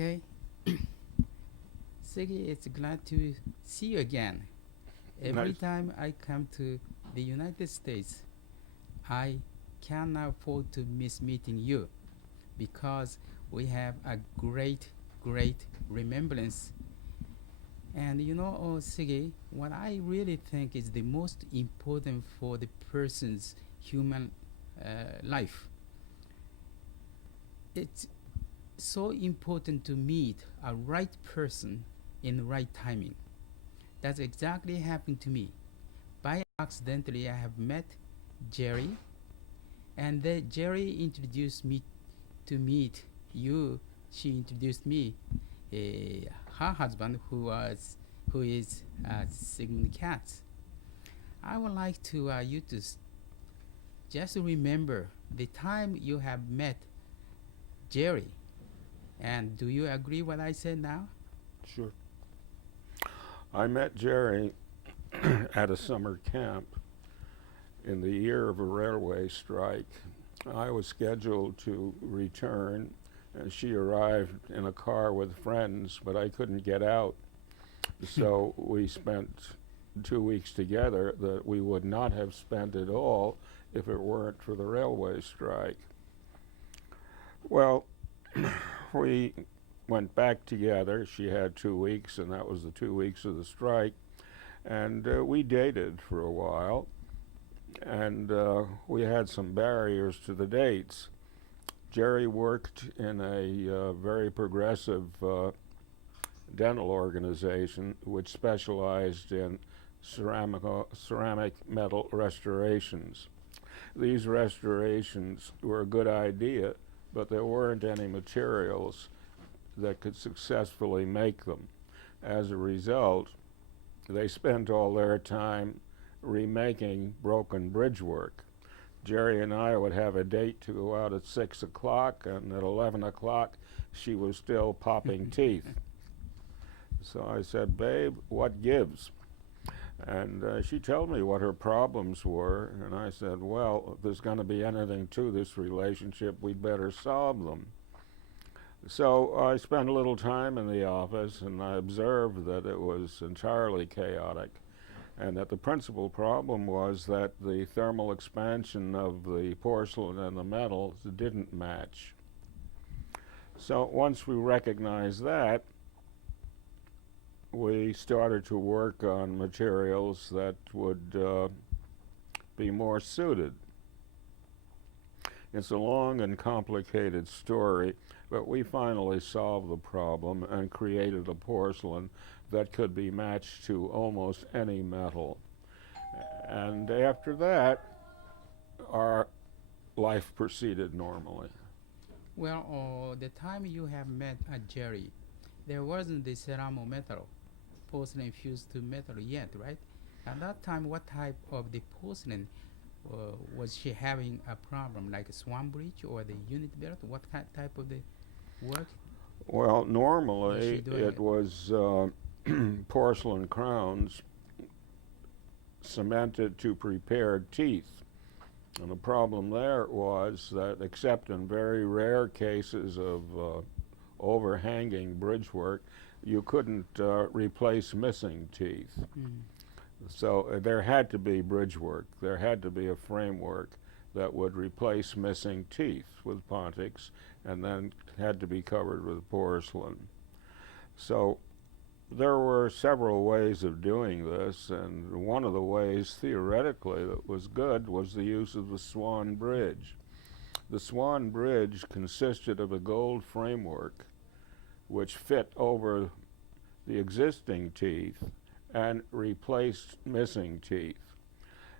Okay. Siggy, it's glad to see you again. Every Nice. time I come to the United States, I cannot afford to miss meeting you because we have a great remembrance. And Siggy, what I really think is the most important for the person's human life. It's so important to meet a right person in the right timing. That's exactly happened to me. By accidentally, I have met Jerry, and Jerry introduced me to meet you. She introduced me, her husband, who is Sigmund Katz. I would like to you to just remember the time you have met Jerry. And do you agree what I said now? Sure. I met Jerry at a summer camp in the year of a railway strike. I was scheduled to return, and she arrived in a car with friends, but I couldn't get out. So we spent 2 weeks together that we would not have spent at all if it weren't for the railway strike. Well, we went back together. She had 2 weeks, and that was the 2 weeks of the strike. And we dated for a while, and we had some barriers to the dates. Jerry worked in a very progressive dental organization which specialized in ceramic metal restorations. These restorations were a good idea, but there weren't any materials that could successfully make them. As a result, they spent all their time remaking broken bridge work. Jerry and I would have a date to go out at 6 o'clock, and at 11 o'clock, she was still popping teeth. So I said, "Babe, what gives?" And she told me what her problems were, and I said, "Well, if there's going to be anything to this relationship, we'd better solve them." So I spent a little time in the office, and I observed that it was entirely chaotic, and that the principal problem was that the thermal expansion of the porcelain and the metals didn't match. So once we recognized that, we started to work on materials that would be more suited. It's a long and complicated story, but we finally solved the problem and created a porcelain that could be matched to almost any metal. And after that, our life proceeded normally. Well, the time you have met Jerry, there wasn't the ceramo metal, porcelain fused to metal yet, right? At that time, what type of the porcelain was she having a problem, like a swan bridge or the unit belt? What type of the work Well, was she normally doing it it? was porcelain crowns cemented to prepared teeth. And the problem there was that, except in very rare cases of overhanging bridge work, you couldn't replace missing teeth. Mm. So there had to be bridge work. There had to be a framework that would replace missing teeth with pontics, and then had to be covered with porcelain. So there were several ways of doing this, and one of the ways theoretically that was good was the use of the Swan Bridge. The Swan Bridge consisted of a gold framework which fit over the existing teeth and replaced missing teeth.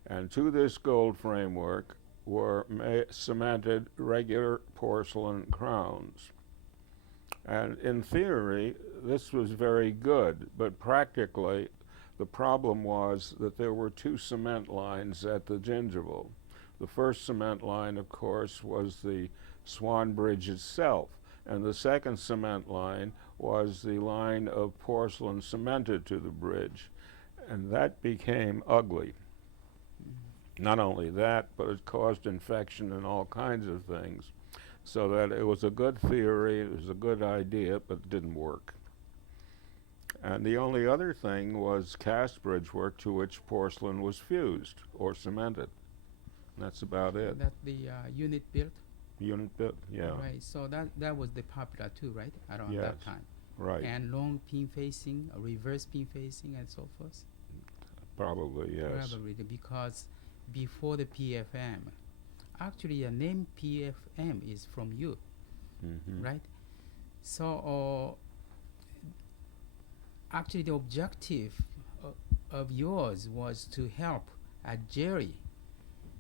And to this gold framework were cemented regular porcelain crowns. And in theory, this was very good, but practically, the problem was that there were two cement lines at the gingival. The first cement line, of course, was the Swan Bridge itself, and the second cement line was the line of porcelain cemented to the bridge, and that became ugly. Mm. Not only that, but it caused infection and all kinds of things. So that it was a good theory, it was a good idea, but it didn't work. And the only other thing was cast bridge work to which porcelain was fused or cemented. And that's about it. That the unit built. Unit bit, yeah. Right. So that was the popular too, right? Around Yes. that time. Right. And long pin facing, reverse pin facing, and so forth. Probably, yes. Probably because before the PFM, actually a name PFM is from you, Mm-hmm. right? So actually the objective of yours was to help Jerry,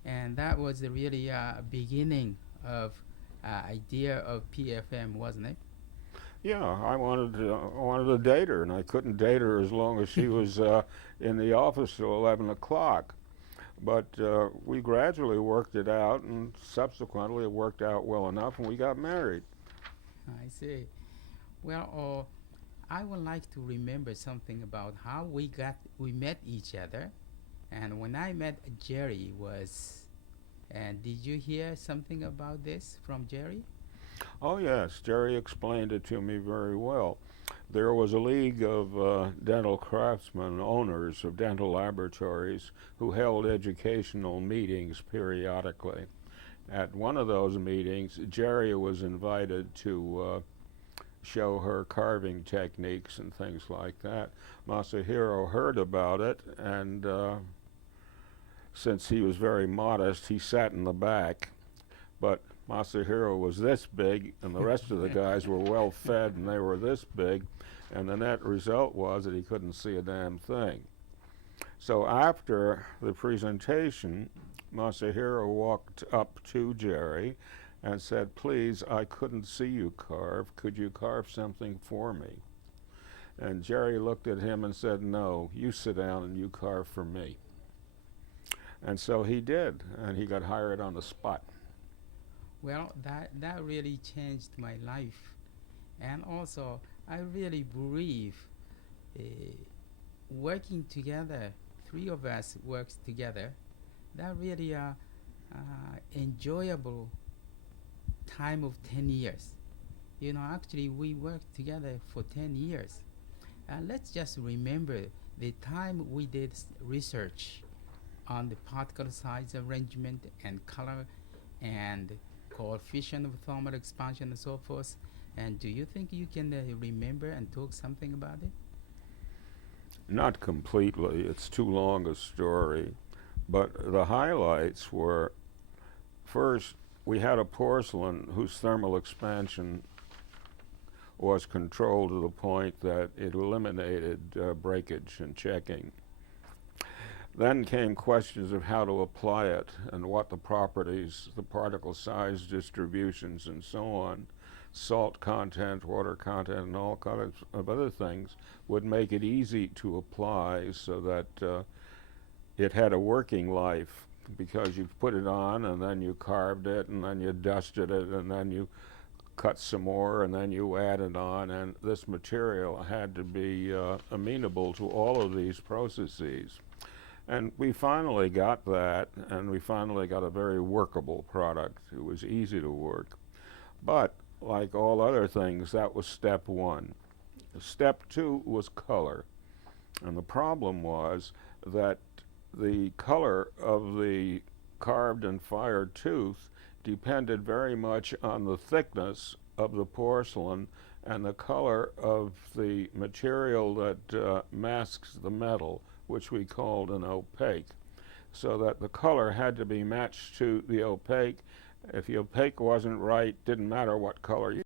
and that was the really beginning of idea of PFM, wasn't it? Yeah, I wanted to date her, and I couldn't date her as long as she was in the office till 11 o'clock. But we gradually worked it out, and subsequently it worked out well enough, and we got married. I see. Well, I would like to remember something about how we met each other, and when I met Jerry was, and did you hear something about this from Jerry? Oh yes, Jerry explained it to me very well. There was a league of dental craftsmen, owners of dental laboratories, who held educational meetings periodically. At one of those meetings, Jerry was invited to show her carving techniques and things like that. Masahiro heard about it, and since he was very modest, he sat in the back. But Masahiro was this big, and the rest of the guys were well fed, and they were this big, and the net result was that he couldn't see a damn thing. So after the presentation, Masahiro walked up to Jerry and said, "Please, I couldn't see you carve. Could you carve something for me?" And Jerry looked at him and said, "No, you sit down and you carve for me." And so he did, and he got hired on the spot. Well, that really changed my life, and also I really believe uh, working together, three of us works together, that really enjoyable time of 10 years. You know, actually we worked together for 10 years. Let's just remember the time we did research on the particle size arrangement and color and coefficient of thermal expansion and so forth. And do you think you can remember and talk something about it? Not completely, it's too long a story, but the highlights were, first, we had a porcelain whose thermal expansion was controlled to the point that it eliminated breakage and checking. Then came questions of how to apply it and what the properties, the particle size distributions and so on, salt content, water content, and all kinds of other things would make it easy to apply so that it had a working life, because you put it on and then you carved it and then you dusted it and then you cut some more and then you added on, and this material had to be amenable to all of these processes. And we finally got that, and we finally got a very workable product. It was easy to work. But like all other things, that was step one. Step two was color. And the problem was that the color of the carved and fired tooth depended very much on the thickness of the porcelain and the color of the material that masks the metal, which we called an opaque, so that the color had to be matched to the opaque. If the opaque wasn't right, didn't matter what color you